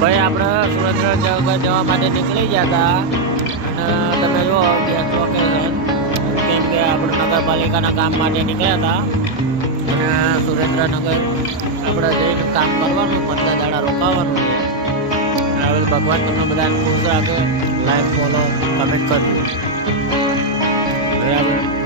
ભાઈ આપણે સુરેન્દ્રનગર જવા માટે નીકળી ગયા હતા અને તમે જુઓ ગેસ લોકેશન કેમ કે આપણે નગરપાલિકાના કામ માટે નીકળ્યા હતા અને સુરેન્દ્રનગર આપણે જઈને કામ કરવાનું 15 દાડા રોકાવાનું છે. હવે ભગવાન તમને બધાને ખુશ રાખે. લાઈક ફોલો કમેન્ટ કરજો બરાબર.